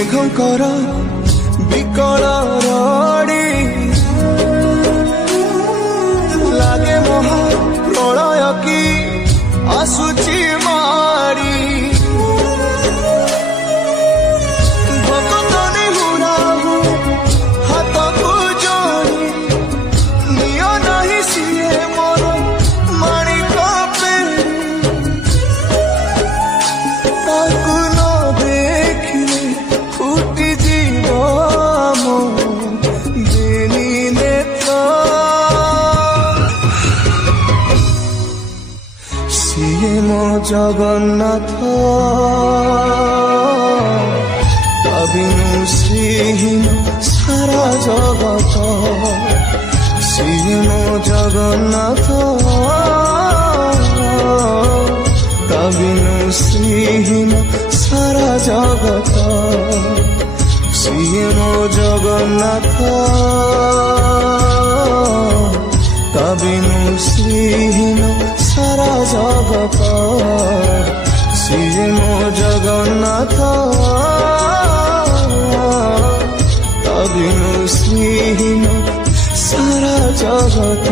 मेघଙ୍କର ବିକଳ ରଡ଼ି ଲାଗେ ମହା ପ୍ରଳୟ କି ଆସୁଛି ମାଡ଼ି ଭଗତନି ହୁରାହୁ ହାତକୁ ଯୋଡ଼ି ନିଅ ନାହିଁ ସିଏ ମୋର ମାଣିକ ପେଡ଼ି ତାକୁ ନ ଦେଖିଲେ ଫୁଟିଯିବ ମୋ ବେନି ନେତ୍ର ସିଏ ମୋ ଜଗନ୍ନାଥ ତା ବିନୁ ଶ୍ରୀହୀନ ସାରା ଜଗତ ସିଏ ମୋ ଜଗନ୍ନାଥ ତା ବିନୁ ଶ୍ରୀହୀନ ସାରା ଜଗତ ସିଏ ମୋ ଜଗନ୍ନାଥ ତା ବିନୁ ଶ୍ରୀହୀନ ସାରା ଜଗତ ସିଏ ମୋ ଜଗନ୍ନାଥ ତା ବିନୁ ଶ୍ରୀହୀନ ସାରା ଜଗତ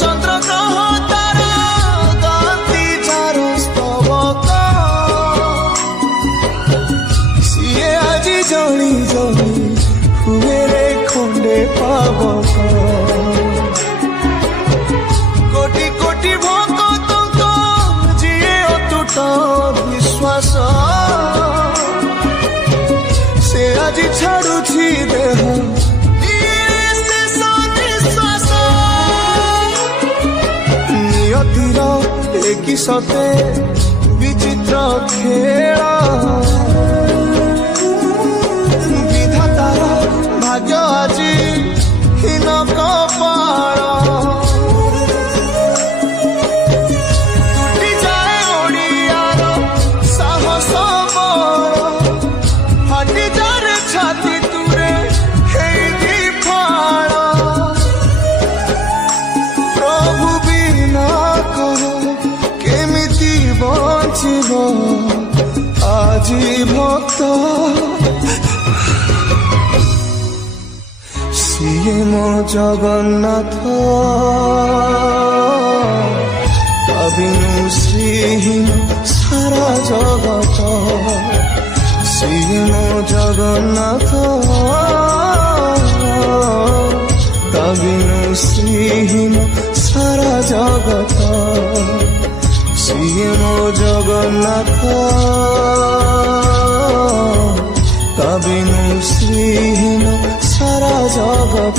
चंद्र ग्रह तारा गाती चारो स्तवक सिए आजी जली जली हुए रे खंडे पावक कोटि कोटि भक्त जिए अतुट विश्वास से आजी छाड़ुछि देह कि सते विचित्र खेल विधातार भाग्य आज हीन कपाल टूटी जाए ओडियार साहस बल फाटी जाए छाती तुरे हेई फाड़ प्रभु बिना कह बचिब আজি भक्त सिए मो जगन्नाथ ता बिनु श्रीहीन सारा जगत सिए मो जगन्नाथ ता बिनु श्रीहीन सारा जगत सिए मो जगन्नाथ ता बिनु श्रीहीन सारा जगत